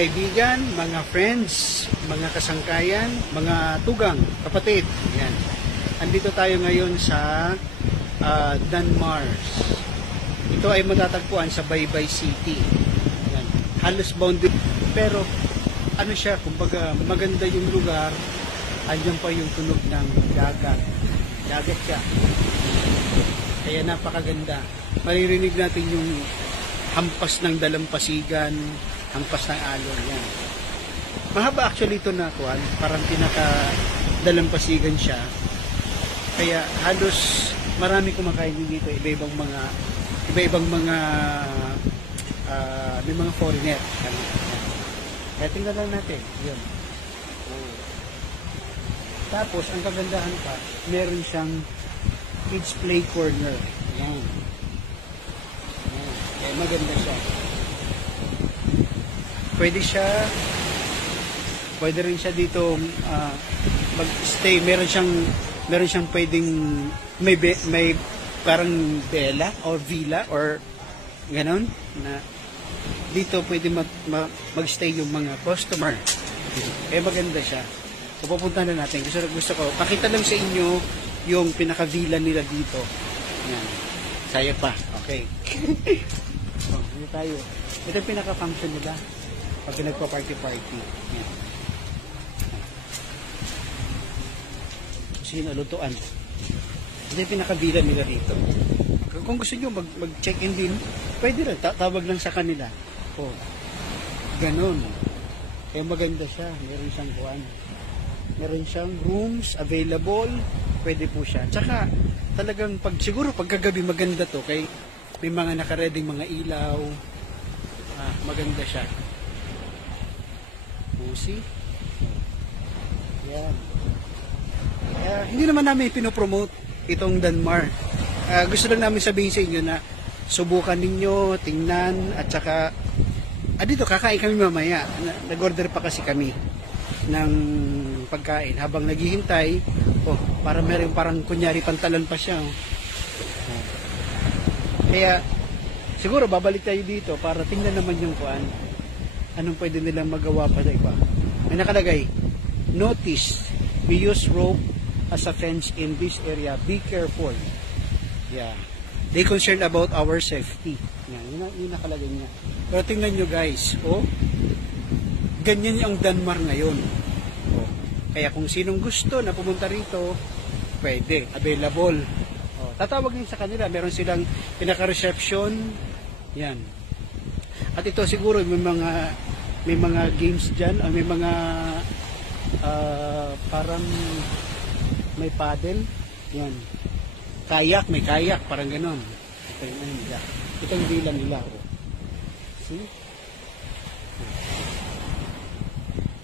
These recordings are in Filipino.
kaibigan, mga friends, mga kasangkayan, mga tugang, kapatid. Yan. Andito tayo ngayon sa Danmars. Ito ay matatagpuan sa Baybay City. Yan. Halos bounded. Pero ano siya, kumbaga maganda yung lugar. Andiyan pa yung tunog ng dagat. Dagat siya. Kaya napakaganda. Maririnig natin yung hampas ng dalampasigan, hampas ng alon. Yan. Mahaba actually ito na kuwan, parang pinaka dalampasigan siya. Kaya halos marami kumakain dito, iba-ibang mga may mga foreigner. Kaya tingnan lang natin. Yun. Tapos ang kagandahan pa, meron siyang kids play corner. Yan. Kaya maganda siya. Pwede rin siya dito mag-stay. Meron siyang pwedeng may parang bela or villa or ganon na dito pwede mag-stay yung mga customer. Kaya maganda siya. So pupunta na natin. Gusto ko pakita lang sa inyo yung pinaka-villa nila dito. Yan. Saya pa. Okay. Dito tayo. Ito yung pinaka-function nila pag nagpa-party-party. Yan. Sino lutuan. Ito yung pinaka-villa nila dito. Kung gusto nyo mag-check-in din, pwede rin. Tawag lang sa kanila. Oh. Ganon. Kaya maganda siya. Meron siyang kuwan. Meron siyang rooms available. Pwede po siya. Tsaka talagang siguro pagkagabi maganda to. Kay may mga nakareding mga ilaw. Maganda siya. See? Yan. Hindi naman namin pinopromote itong Danmar. Gusto lang namin sabihin sa inyo na subukan ninyo, tingnan, at saka dito kakain kami mamaya. Nag-order pa kasi kami ng pagkain. Habang naghihintay, para meron parang kunyari pantalan pa siya. Kaya siguro babalik tayo dito para tingnan naman yung kuan. Anong pwede nilang magawa pa sa iba. May nakalagay, notice, we use rope as a fence in this area. Be careful. Yeah. They concerned about our safety. Yan, yun nakalagay niya. Pero tingnan nyo guys, ganyan yung Danmar ngayon. Kaya kung sinong gusto na pumunta rito, pwede, available. Tatawag din sa kanila, meron silang pinaka-reception. Yan. At ito siguro may mga games diyan, may mga parang may paddle. Yan. May kayak, parang ganoon. Ito yung bilang nila. See?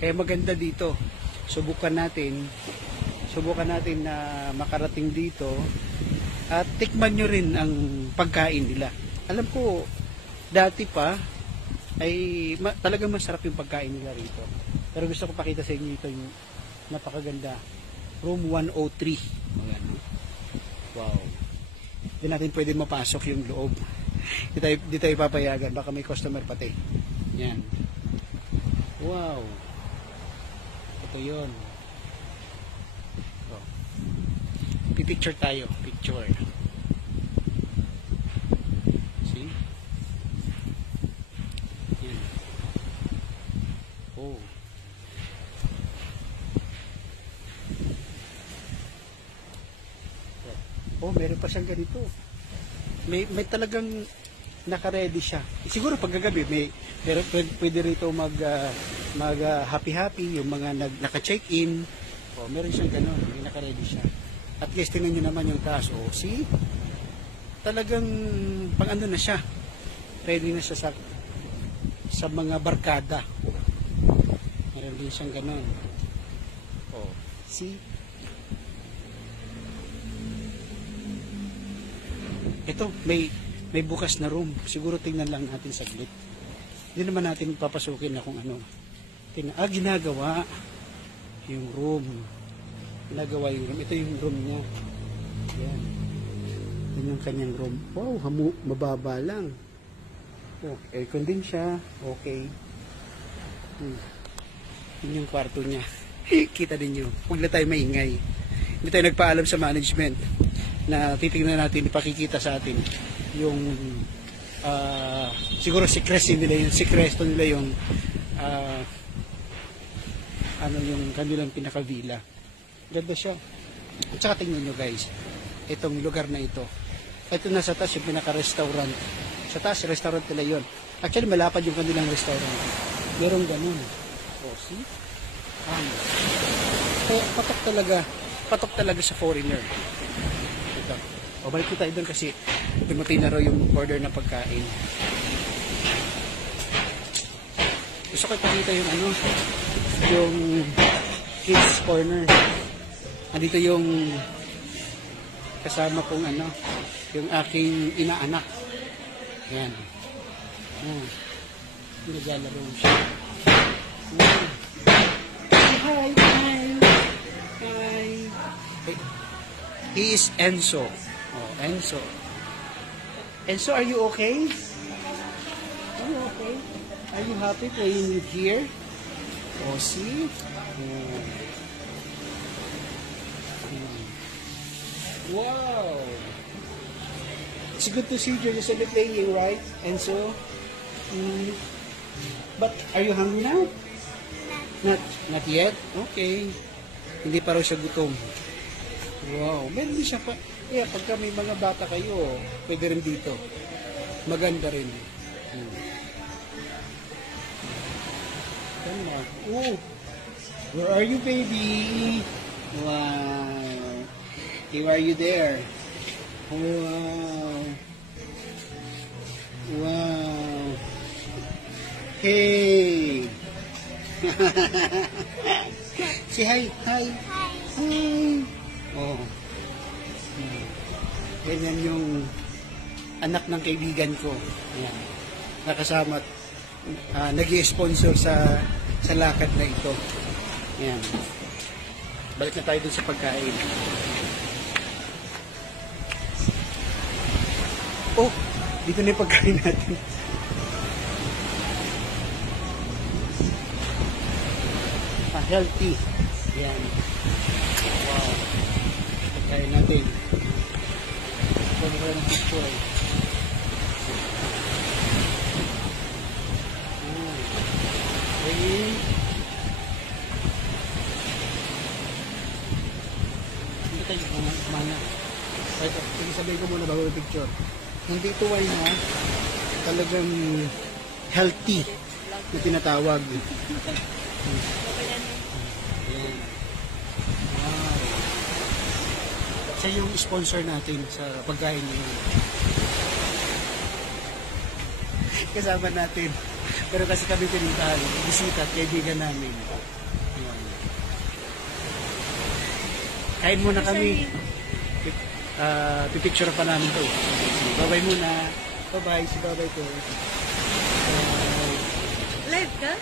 Kaya maganda dito. Subukan natin na makarating dito at tikman nyo rin ang pagkain nila. Alam ko, dati pa ay talagang masarap yung pagkain nila rito. Pero gusto ko pakita sa inyo ito yung napakaganda. Room 103. Ayan. Wow. Hindi natin pwede mapasok yung loob. Di tayo papayagan. Baka may customer pati. Yan. Wow. Ito yun. Pipicture tayo. Picture. See? Yan. Meron pa siyang ganito. May talagang naka-ready siya. Siguro pagkagabi pwede rito mag happy-happy yung mga naka-check-in. Meron siyang gano'n. May naka-ready siya. At least tingnan nyo naman yung taas. See? Talagang pang-ano na siya. Ready na siya sa mga barkada. Meron din siyang gano'n. See? Ito, may bukas na room. Siguro tingnan lang natin saglit. Hindi naman natin papasukin na kung ano. Ginagawa yung room. Ito yung room niya. Yan. Yan yung kanyang room. Wow, mababa lang. Aircon din siya. Okay. Yun yung kwarto niya. Kita ninyo. Huwag na tayo maingay. Hindi tayo nagpaalam sa management na titingnan natin, ipakikita sa atin yung siguro sikreto nila yung ano yung kanilang pinaka-villa. Ganda siya. At saka tingnan nyo guys, itong lugar na ito. Ito nasa taas yung pinaka-restaurant. Sa taas, restaurant nila yun. Actually, malapad yung kanilang restaurant. Merong ganun. O, see? Kaya patok talaga sa foreigner. Ito. O, balik ko tayo doon kasi dumating na raw yung order na pagkain. Gusto ko ipakita yung yung kids corner. Andito yung kasama kong yung aking inaanak. Ayan. Naglalaro siya. Hi. He is Enzo. Oh, Enzo. Enzo, are you okay? Are you okay? Are you happy playing with here? Oh, see? Wow! It's good to see you. You're still playing, right? Enzo? But, are you hungry now? Not yet? Okay. Hindi pa raw siya gutom. Wow. Meron din siya pa. Yeah, pagka may mga bata kayo, pwede rin dito. Maganda rin. Oh, where are you, baby? Wow. Hey, are you there? Wow. Wow. Hey. Say hi. Hi. Hi. Oh. Ganyan yung anak ng kaibigan ko. Ayan. Nakasama nag-i-sponsor sa lakad na ito. Ayan. Balik na tayo dun sa pagkain. Oh, dito na yung pagkain natin. Healthy. Ayan. Wow. Pagkain natin. Pwede ko ng picture. Okay. Hindi tayo kumana. Sige, sabihin ko muna bago yung picture. Hindi ito ay talagang healthy na tinatawag. Wow. Siya yung sponsor natin sa pagkain niyo. Kasama natin. Pero kasi kami pinuntahan, bisita at kaibigan namin. Ayan. Kain muna kami. Pipicture pa namin ito. Bye-bye muna. Bye-bye. Si bye-bye ko. Live ka?